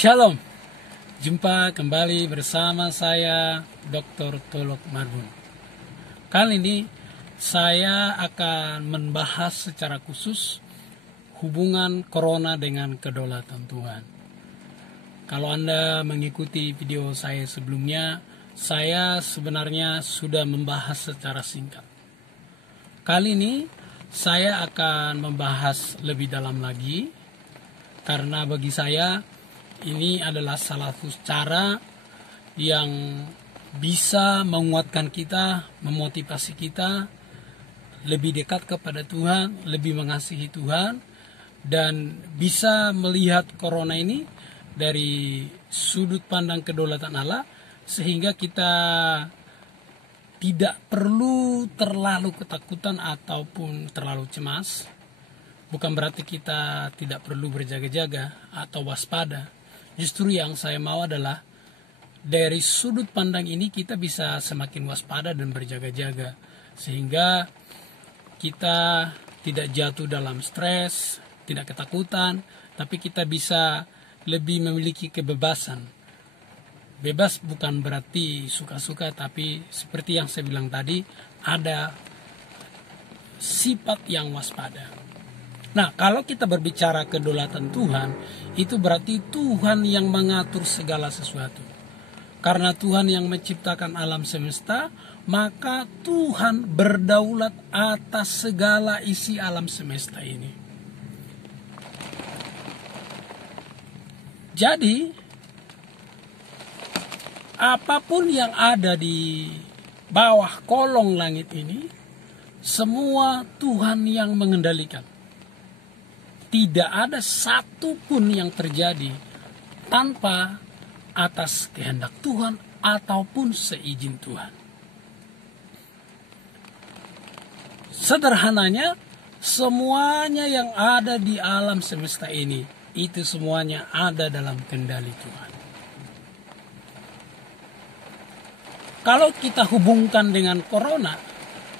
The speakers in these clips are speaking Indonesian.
Shalom, jumpa kembali bersama saya Dr. Tolok Marbun. Kali ini saya akan membahas secara khusus hubungan corona dengan kedaulatan Tuhan. Kalau Anda mengikuti video saya sebelumnya, saya sebenarnya sudah membahas secara singkat. Kali ini saya akan membahas lebih dalam lagi, karena bagi saya ini adalah salah satu cara yang bisa menguatkan kita, memotivasi kita lebih dekat kepada Tuhan, lebih mengasihi Tuhan, dan bisa melihat corona ini dari sudut pandang kedaulatan Allah, sehingga kita tidak perlu terlalu ketakutan ataupun terlalu cemas. Bukan berarti kita tidak perlu berjaga-jaga atau waspada. Justru yang saya mau adalah dari sudut pandang ini kita bisa semakin waspada dan berjaga-jaga, sehingga kita tidak jatuh dalam stres, tidak ketakutan, tapi kita bisa lebih memiliki kebebasan. Bebas bukan berarti suka-suka, tapi seperti yang saya bilang tadi, ada sifat yang waspada. Nah, kalau kita berbicara kedaulatan Tuhan, itu berarti Tuhan yang mengatur segala sesuatu. Karena Tuhan yang menciptakan alam semesta, maka Tuhan berdaulat atas segala isi alam semesta ini. Jadi, apapun yang ada di bawah kolong langit ini, semua Tuhan yang mengendalikan. Tidak ada satu pun yang terjadi tanpa atas kehendak Tuhan ataupun seizin Tuhan. Sederhananya, semuanya yang ada di alam semesta ini, itu semuanya ada dalam kendali Tuhan. Kalau kita hubungkan dengan corona,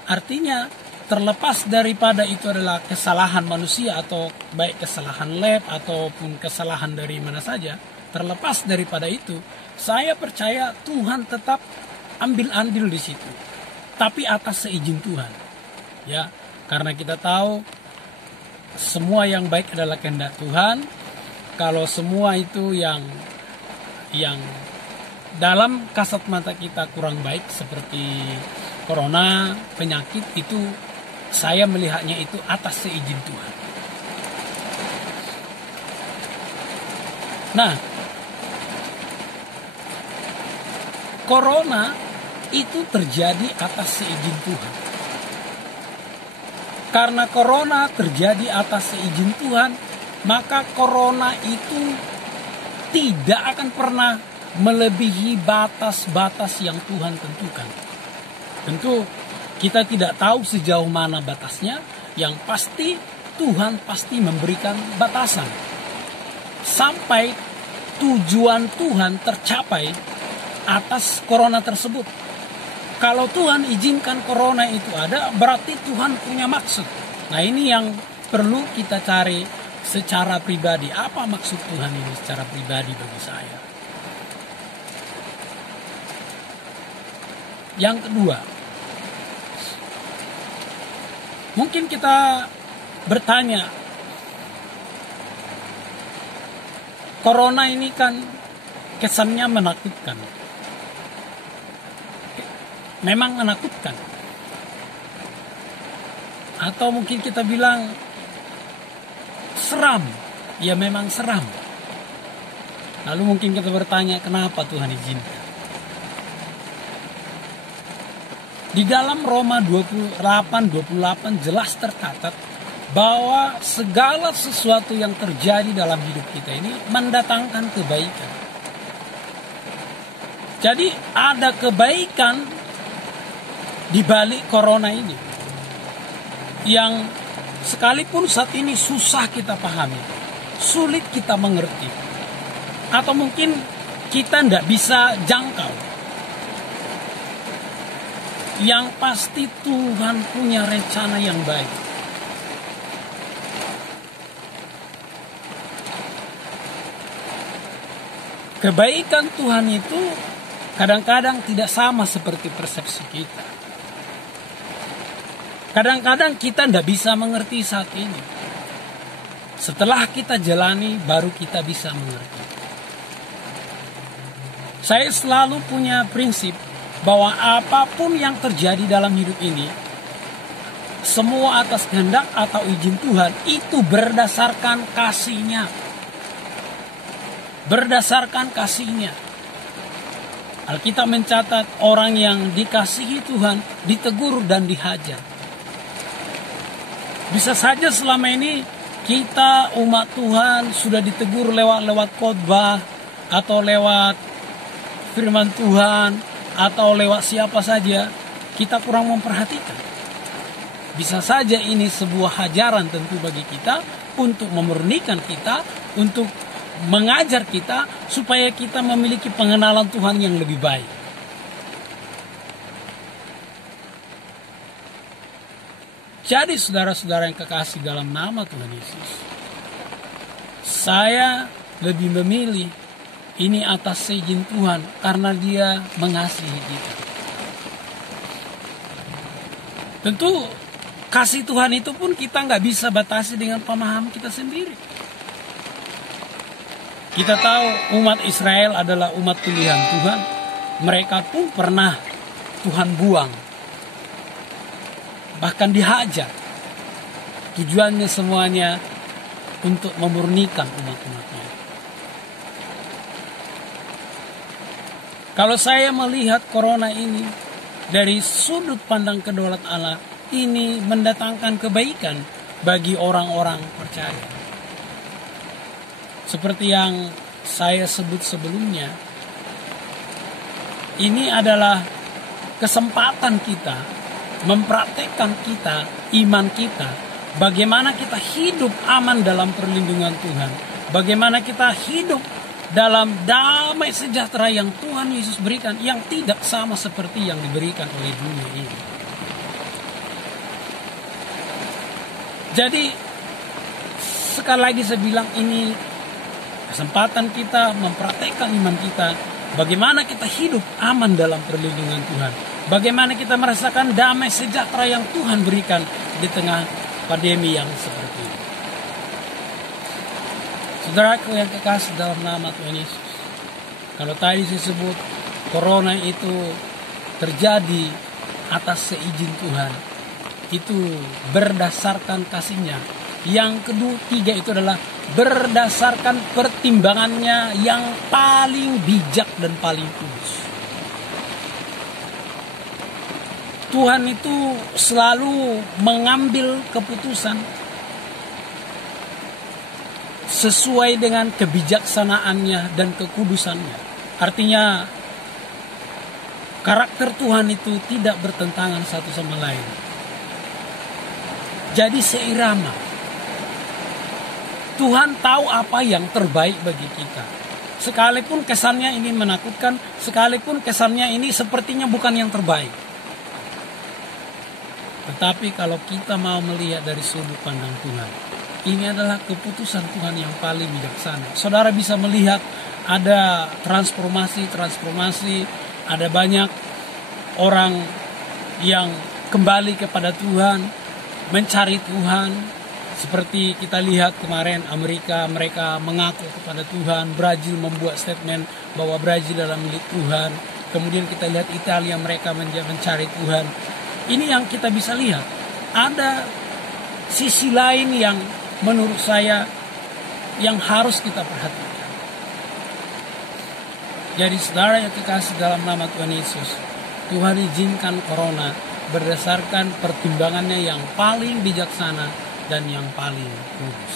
artinya terlepas daripada itu adalah kesalahan manusia atau baik kesalahan lab ataupun kesalahan dari mana saja, terlepas daripada itu, saya percaya Tuhan tetap ambil andil di situ, tapi atas seizin Tuhan. Ya, karena kita tahu semua yang baik adalah kehendak Tuhan. Kalau semua itu yang dalam kasat mata kita kurang baik seperti corona, penyakit, itu saya melihatnya itu atas seizin Tuhan. Nah, corona itu terjadi atas seizin Tuhan. Karena corona terjadi atas seizin Tuhan, maka corona itu tidak akan pernah melebihi batas-batas yang Tuhan tentukan. Tentu kita tidak tahu sejauh mana batasnya, yang pasti Tuhan pasti memberikan batasan. Sampai tujuan Tuhan tercapai atas corona tersebut. Kalau Tuhan izinkan corona itu ada, berarti Tuhan punya maksud. Nah, ini yang perlu kita cari secara pribadi. Apa maksud Tuhan ini secara pribadi bagi saya? Yang kedua, mungkin kita bertanya, corona ini kan kesannya menakutkan. Memang menakutkan. Atau mungkin kita bilang seram. Ya, memang seram. Lalu mungkin kita bertanya, kenapa Tuhan izinkan? Di dalam Roma 28:28 jelas tercatat bahwa segala sesuatu yang terjadi dalam hidup kita ini mendatangkan kebaikan. Jadi ada kebaikan di balik corona ini, yang sekalipun saat ini susah kita pahami, sulit kita mengerti, atau mungkin kita tidak bisa jangkau. Yang pasti Tuhan punya rencana yang baik. kebaikan Tuhan itu kadang-kadang tidak sama seperti persepsi kita. Kadang-kadang kita tidak bisa mengerti saat ini. Setelah kita jalani, baru kita bisa mengerti. Saya selalu punya prinsip bahwa apapun yang terjadi dalam hidup ini, semua atas kehendak atau izin Tuhan, itu berdasarkan kasih-Nya. Berdasarkan kasih-Nya. Alkitab mencatat orang yang dikasihi Tuhan ditegur dan dihajar. Bisa saja selama ini kita umat Tuhan sudah ditegur lewat khotbah atau lewat firman Tuhan atau lewat siapa saja, kita kurang memperhatikan. Bisa saja ini sebuah hajaran tentu bagi kita untuk memurnikan kita, untuk mengajar kita supaya kita memiliki pengenalan Tuhan yang lebih baik. Jadi saudara-saudara yang kekasih dalam nama Tuhan Yesus, saya lebih memilih ini atas seizin Tuhan karena Dia mengasihi kita. Tentu kasih Tuhan itu pun kita nggak bisa batasi dengan pemahaman kita sendiri. Kita tahu umat Israel adalah umat pilihan Tuhan. Mereka pun pernah Tuhan buang, bahkan dihajar. Tujuannya semuanya untuk memurnikan umat-umatnya. Kalau saya melihat corona ini dari sudut pandang kedaulatan Allah, ini mendatangkan kebaikan bagi orang-orang percaya. Seperti yang saya sebut sebelumnya, ini adalah kesempatan kita mempraktekkan kita, iman kita, bagaimana kita hidup aman dalam perlindungan Tuhan, bagaimana kita hidup dalam damai sejahtera yang Tuhan Yesus berikan, yang tidak sama seperti yang diberikan oleh dunia ini. Jadi sekali lagi saya bilang, ini kesempatan kita mempraktekkan iman kita, bagaimana kita hidup aman dalam perlindungan Tuhan, bagaimana kita merasakan damai sejahtera yang Tuhan berikan di tengah pandemi yang seperti ini. Saudaraku yang kekasih dalam nama Tuhan Yesus, kalau tadi saya sebut corona itu terjadi atas seizin Tuhan, itu berdasarkan kasih-Nya. Yang ketiga itu adalah berdasarkan pertimbangannya yang paling bijak dan paling kudus. Tuhan itu selalu mengambil keputusan sesuai dengan kebijaksanaannya dan kekudusannya. Artinya karakter Tuhan itu tidak bertentangan satu sama lain. Jadi seirama. Tuhan tahu apa yang terbaik bagi kita. Sekalipun kesannya ini menakutkan, sekalipun kesannya ini sepertinya bukan yang terbaik. Tetapi kalau kita mau melihat dari sudut pandang Tuhan, ini adalah keputusan Tuhan yang paling bijaksana. Saudara bisa melihat ada transformasi, ada banyak orang yang kembali kepada Tuhan, mencari Tuhan. Seperti kita lihat kemarin Amerika, mereka mengaku kepada Tuhan. Brazil membuat statement bahwa Brazil adalah milik Tuhan. Kemudian kita lihat Italia, mereka mencari Tuhan. Ini yang kita bisa lihat. Ada sisi lain yang menurut saya yang harus kita perhatikan. Jadi saudara yang kekasih dalam nama Tuhan Yesus, Tuhan izinkan corona berdasarkan pertimbangannya yang paling bijaksana dan yang paling kudus.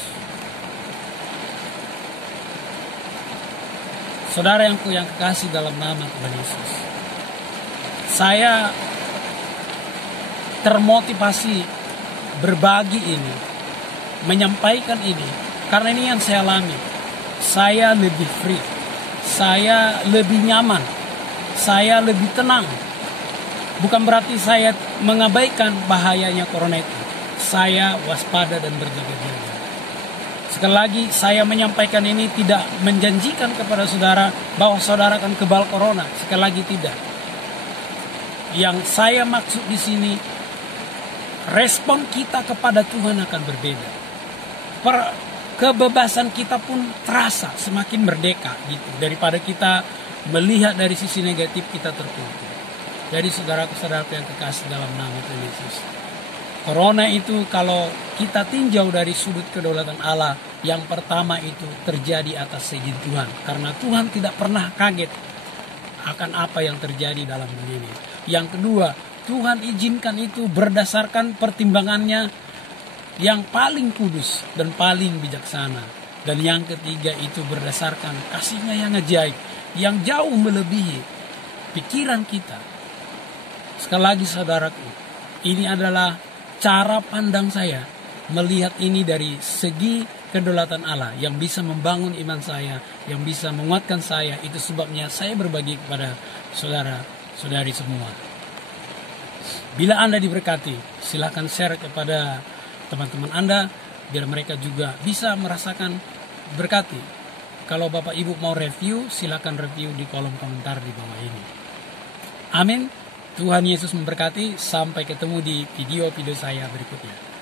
Saudara yang kekasih dalam nama Tuhan Yesus, saya termotivasi berbagi ini, menyampaikan ini, karena ini yang saya alami. Saya lebih free, saya lebih nyaman, saya lebih tenang. Bukan berarti saya mengabaikan bahayanya corona itu. Saya waspada dan berjaga-jaga. Sekali lagi saya menyampaikan ini tidak menjanjikan kepada saudara bahwa saudara akan kebal corona. Sekali lagi tidak. Yang saya maksud di sini, respon kita kepada Tuhan akan berbeda. Kebebasan kita pun terasa semakin merdeka gitu. Daripada kita melihat dari sisi negatif, kita tertutup. Jadi saudara-saudara yang kekasih dalam nama Tuhan Yesus, corona itu kalau kita tinjau dari sudut kedaulatan Allah, yang pertama itu terjadi atas seizin Tuhan. Karena Tuhan tidak pernah kaget akan apa yang terjadi dalam dunia ini. Yang kedua, Tuhan izinkan itu berdasarkan pertimbangannya yang paling kudus dan paling bijaksana. Dan yang ketiga itu berdasarkan kasih-Nya yang ajaib, yang jauh melebihi pikiran kita. Sekali lagi saudaraku, ini adalah cara pandang saya melihat ini dari segi kedaulatan Allah yang bisa membangun iman saya, yang bisa menguatkan saya. Itu sebabnya saya berbagi kepada saudara-saudari semua. Bila Anda diberkati, silakan share kepada teman-teman Anda biar mereka juga bisa merasakan berkati. Kalau Bapak Ibu mau review, silakan review di kolom komentar di bawah ini. Amin. Tuhan Yesus memberkati. Sampai ketemu di video-video saya berikutnya.